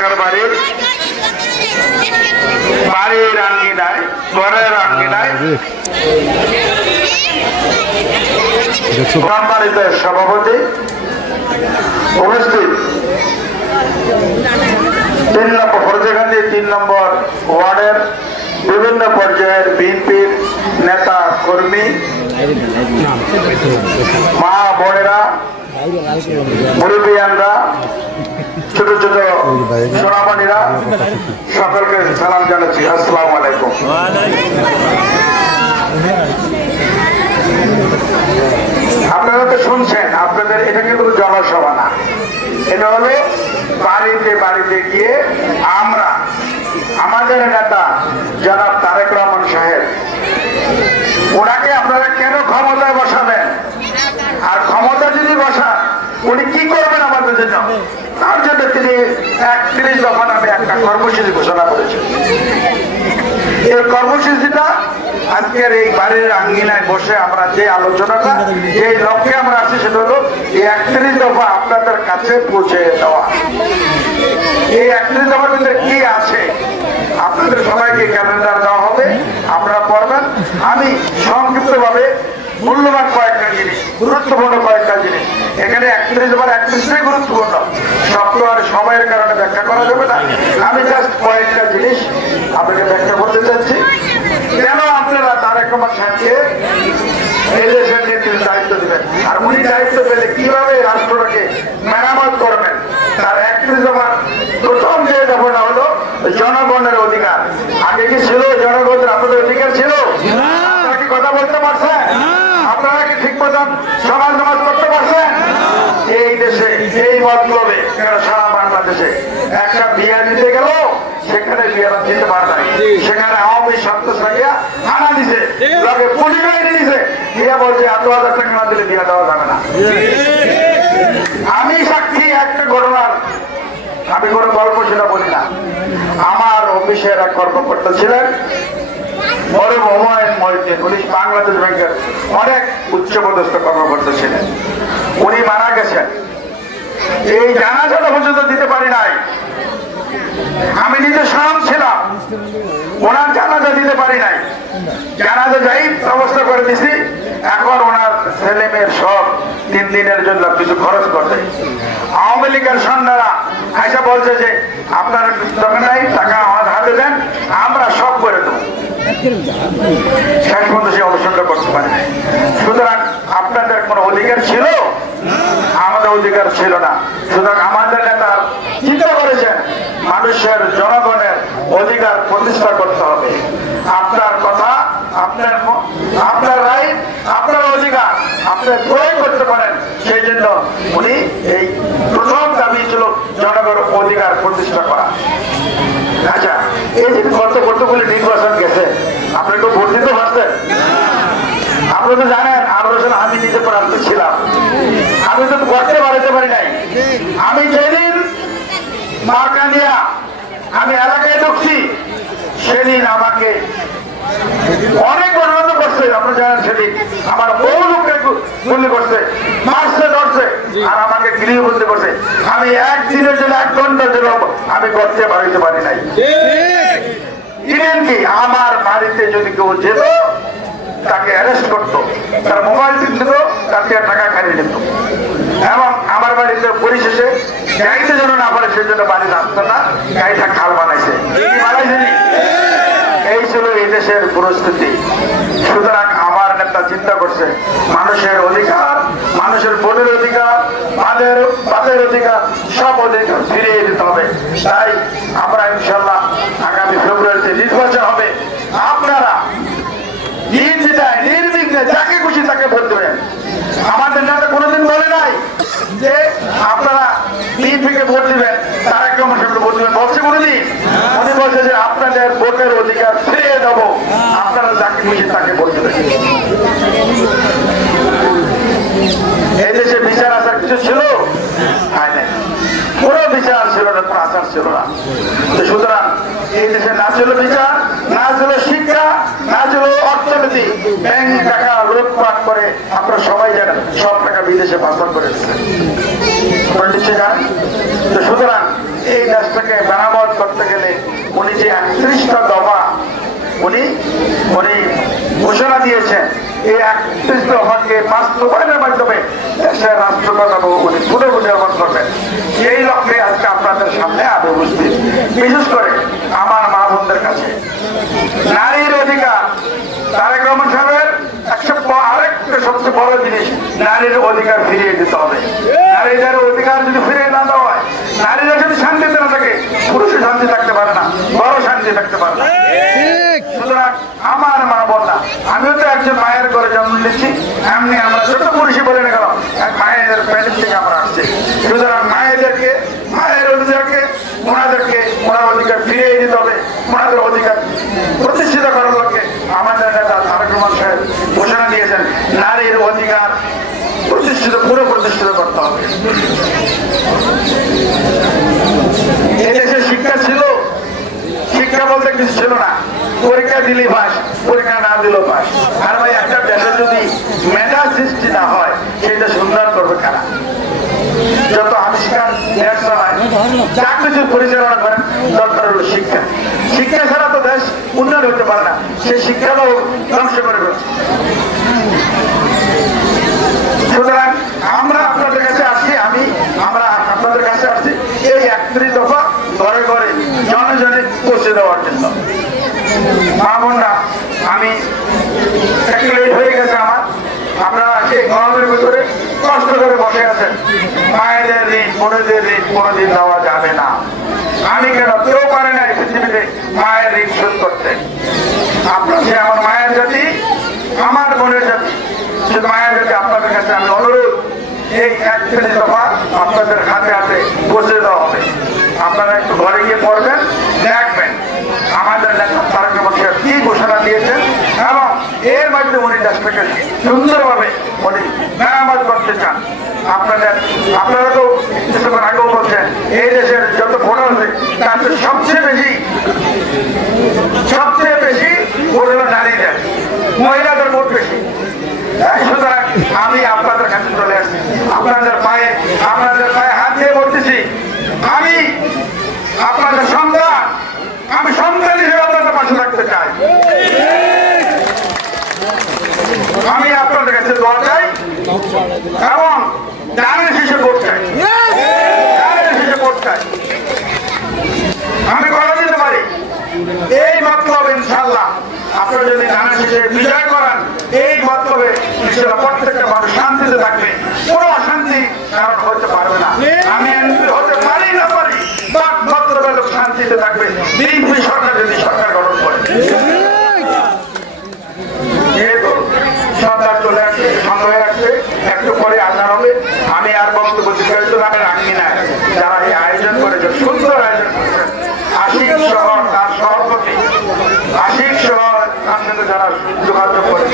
সরকার বাড়ির বাড়ির আঙ্গিনায় ঘরের আঙ্গিনায় সম্মানিত সভাপতি উপস্থিত 3 নম্বর ফরজেগান্ধী 3 নম্বর ওয়ার্ডের বিভিন্ন পর্যায়ের বিএনপির নেতা কর্মী মা বোনেরা মুরব্বিয়ানরা ছোট ছোট সোনামণিরা সকলকে সালাম জানাচ্ছি আসসালামু আলাইকুম। আপনারা তো শুনছেন, আপনাদের এটা কিন্তু জনসভা না, এটা হলো বাড়িতে বাড়িতে গিয়ে আমরা আমাদের নেতা জনাব তারেক রহমান সাহেব ওনাকে আপনারা কেন ক্ষমতায় বসাবেন, আর ক্ষমতা যদি বসান উনি কি করবেন আমাদের জন্য, তার জন্য তিনি 31 দফা নামে একটা কর্মসূচি ঘোষণা করেছেন। এই কর্মসূচিটা আজকের এই বাড়ির আঙ্গিনায় বসে আমরা যে আলোচনাটা যে লক্ষ্যে আমরা আছি সেটা হলো এই 31 দফা আপনাদের কাছে পৌঁছে দেওয়া। এই 31 দফার ভিতরে কি আছে আপনাদের সবাইকে ক্যালেন্ডার দেওয়া হবে, আপনারা পড়বেন। আমি সংক্ষিপ্ত ভাবে মূল্যবান কয়েকটা জিনিস, গুরুত্বপূর্ণ কয়েকটা জিনিস, এখানে 31 দফার 31টাই গুরুত্বপূর্ণ, সব তো আর সময়ের কারণে ব্যাখ্যা করা যাবে না। আমি জাস্ট কয়েকটা জিনিস আপনাকে ব্যাখ্যা করতে চাচ্ছি। কেন আপনারা তারেক রহমান সাহেবকে এই দেশের নেতৃত্বের দায়িত্ব দেবেন, আর উনি দায়িত্ব পেলে কিভাবে রাষ্ট্রটাকে মেরামত করবেন। তার 31 দফার প্রথম যে দফাটা হলো জনগণের অধিকার। আগে কি ছিল জনগণের আপনাদের অধিকার ছিল? আপনারা কি কথা বলতে পারছেন? আপনারা কি ঠিক মতন সমাজ সমাজ করতে পারছেন? এই দেশে এই মতলবে সারা বাংলাদেশে একটা বিয়া দিতে গেল, সেখানে বিয়াটা দিতে পারে নাই, সেখানে আওয়ামী সন্ত্রাসীরা হানা দিছে, লোকে পুলিশ বাহিনী দিছে, বিয়া বলছে 8,000 টাকা না দিলে বিয়া দেওয়া যাবে না। আমি সাক্ষী একটা ঘটনার, আমি কোনো গল্প সেটা বলি না। আমার অফিসের এক কর্মকর্তা ছিলেন বড় হুমায়ুন মহিউদ্দিন, উনি বাংলাদেশ ব্যাংকের অনেক উচ্চপদস্থ কর্মকর্তা ছিলেন। উনি মারা গেছেন, এই জানাজাটা পর্যন্ত দিতে পারি নাই। আমি নিজে স্বয়ং ছিলাম, ওনার জানাজা দিতে পারি নাই। জানাজা যাই ব্যবস্থা করে দিছি, এখন ওনার ছেলে মেয়ের সব 3 দিনের জন্য কিছু খরচ করতে। আওয়ামী লীগের সন্ধ্যারা আইসা বলছে যে আপনার দরকার নাই, টাকা আমাদের হাতে দেন, আমরা সব করে দেবো। শেষ পর্যন্ত সে অনুসন্ধান করতে পারে নাই। সুতরাং আপনাদের কোনো অধিকার ছিল? আমাদের অধিকার ছিল না। সুতরাং আমাদের নেতা চিন্তা করেছেন মানুষের জনগণের অধিকার প্রতিষ্ঠা করতে হবে। আপনার কথা, আপনার রাইট, আপনার অধিকার আপনি প্রয়োগ করতে পারেন। সেই জন্য উনি এই প্রথম দাবি ছিল জনগণের অধিকার প্রতিষ্ঠা করা। আচ্ছা, এই যে কতগুলি নির্বাচন গেছে, আপনি একটু ভোট দিতে পারছেন? আপনি তো জানেন আমি নিজে প্রার্থী ছিলাম, আমি তো করতে বাড়াতে পারি নাই। আমি যেদিন মার্কা নিয়ে আমি এলাকায় ঢুকছি, সেদিন আমাকে অনেক বন্ধ করছে। আপনি জানেন সেদিন আমার বহু লোককে গুলি করছে, মারছে, ধরছে, আর আমাকে গৃহবন্দী করছে। আমি একদিনের জন্য 1 ঘন্টার জন্য আমি করতে বাড়াইতে পারি নাই। কি আমার বাড়িতে যদি কেউ যেত, তাকে অ্যারেস্ট করতো, তার মোবাইল দিত, তাকে টাকা খাইয়ে নিত, এবং আমার বাড়িতে পরিশেষে গাড়িতে যেন না পারে সেজন্য বাড়িতে আসতো না, গাড়িটা খাল বানাইছে। এই ছিল এই দেশের পরিস্থিতি। সুতরাং আমার নেতা চিন্তা করছে মানুষের অধিকার, মানুষের ভোটের অধিকার, বাদের অধিকার, সব অধিকার ফিরিয়ে দিতে হবে। তাই আমরা ইনশাল্লাহ আগামী ফেব্রুয়ারিতে নির্বাচন হবে, আপনারা নির্বিঘ্নে যাকে খুশি তাকে ভোট দেবেন। আমাদের নেতা কোনোদিন বলে নাই যে আপনারা বিএনপিকে ভোট দিবেন, তারেক রহমান সাহেবকে ভোট দিবেন, বলছে কোনোদিন? উনি বলছে যে আপনাদের ভোটের অধিকার ফিরিয়ে দেবো, আপনারা যাকে খুশি তাকে ভোট দেবেন। এই দেশে বিচার আচার কিছু ছিল? কোনো বিচার ছিল না, কোনো আচার ছিল না। সুতরাং এই দেশে না ছিল বিচার, না ছিল শিক্ষা, না ছিল অর্থনীতি। ব্যাংক টাকা লুটপাট করে আপনারা সবাই জানেন সব টাকা বিদেশে পাচার করে দিচ্ছে। সুতরাং এই দেশটাকে মেরামত করতে গেলে উনি যে 31টা দফা উনি ঘোষণা দিয়েছেন, এই 31 দফাকে বাস্তবায়নের মাধ্যমে দেশের রাষ্ট্রকতা উনি পুরোপুরি নির্মাণ করবেন। এই লক্ষ্যে আজকে আপনাদের সামনে আমি উপস্থিত। বিশেষ করে আমার মা বোনদের কাছে নারীর অধিকার, তারেক রহমান সাহেবের আরেকটা সবচেয়ে বড় জিনিস, নারীর অধিকার ফিরিয়ে দিতে হবে। নারীদের অধিকার যদি ফিরিয়ে না দেওয়া হয়, নারীরা যদি শান্তিতে না থাকে, পুরুষে শান্তি থাকতে পারে না, বড় শান্তি থাকতে পারে না। সুতরাং আমার মা বোনরা, আমিও তো একজন মায়ের ঘরে জন্ম নিচ্ছি, এমনি আমরা ছোট পুরুষই বলে না কেন, এক মায়েদের প্যালেস থেকে আমরা আসছি। সুতরাং মায়েদেরকে, মায়ের অধিকারকে ওনার অধিকার ফিরিয়ে দিতে হবে। ওনাদের অধিকার প্রতিষ্ঠিত করার লক্ষ্যে আমাদের নেতা তারেক রহমান সাহেব ঘোষণা দিয়েছেন, নারীর অধিকার পুরো প্রতিষ্ঠিত করতে হবে। এদেশে শিক্ষা ছিল, শিক্ষা বলতে কিছু ছিল না, পরীক্ষা দিলে পাস, পরীক্ষা না দিলেও পাস। আর ভাই একটা দেশে যদি মেধা সৃষ্টি না হয়, সেটা সুন্দর করবে কারা? যত আবিষ্কার দেশ চালায়, যা কিছু পরিচালনা করেন, দরকার হলো শিক্ষা। শিক্ষা ছাড়া তো দেশ উন্নয়ন হতে পারে না, সেই শিক্ষাটাও ধ্বংস করে ফেলছে। সুতরাং আমরা আপনাদের কাছে আসছি, আমরা আপনাদের কাছে আসছি এই 31 দফা ঘরে ঘরে জনজনে পৌঁছে দেওয়ার জন্য। মা বোনরা, আমি একটু লেট হয়ে গেছে আমার, আপনারা এই গরমের ভিতরে কষ্ট করে বসে আছেন। মায়েদের ঋণ, বোনেদের ঋণ কোনোদিন দেওয়া যাবে না। আমি কেন, কেউ পারে না এই পৃথিবীতে মায়ের ঋণ শোধ করতে। আপনার যে আমার মায়ের জাতি, আমার বোনের জাতি, শুধু মায়ের জাতি, আপনাদের কাছে আমি অনুরোধ, এই 31 দফা আপনাদের হাতে হাতে পৌঁছে দেওয়া হবে। আপনারা একটু ঘরে গিয়ে পড়বেন, দেখবেন আমাদের নেতা তারেক রহমান সাহেব কি ঘোষণা দিয়েছেন, এবং এর মাধ্যমে উনি দেশটাকে সুন্দরভাবে উনি মেরামত করতে চান। আপনারা তো কিছুক্ষণ আগেও বলছেন, এই দেশের যত ভোটার আছে তার সবচেয়ে বেশি ভোট হলো নারীদের, মহিলাদের ভোট বেশি। সুতরাং আমি আপনাদের কাছে চলে আসছি, আপনাদের পায়ে হাত দিয়ে বলতেছি, আমি আপনাদের সন্তান, আমি সন্তান হিসেবে আপনাদের পাশে থাকতে চাই। আমি আপনাদের কাছে দোয়া চাই এবং দানের শেষে ভোট চাই, দানের শেষে ভোট চাই। আমি কথা দিতে পারি, এই মতলব ইনশাআল্লাহ আপনারা যদি দানের শেষে বিজয় করান, এই মতলবে ইনশাআল্লাহ প্রত্যেকটা মানুষ শান্তিতে থাকবে, কোনো অশান্তি কারণ হতে পারবে না। আমি হতে পারি না পারি, মতলবের লোক শান্তিতে থাকবে, বিএনপি সরকার যদি সরকার গঠন করে। যেহেতু সরকার চলে আসছে, সন্দেহ রাখছে, একটু পরে আজান হবে, আমি আর বক্তব্য দিতে রাখি না। যারা এই আয়োজন করেছে, সুন্দর আয়োজন করেছেন, আশিক শহর তার সভাপতি, আশিক শহর তার সাথে যারা যোগাযোগ করে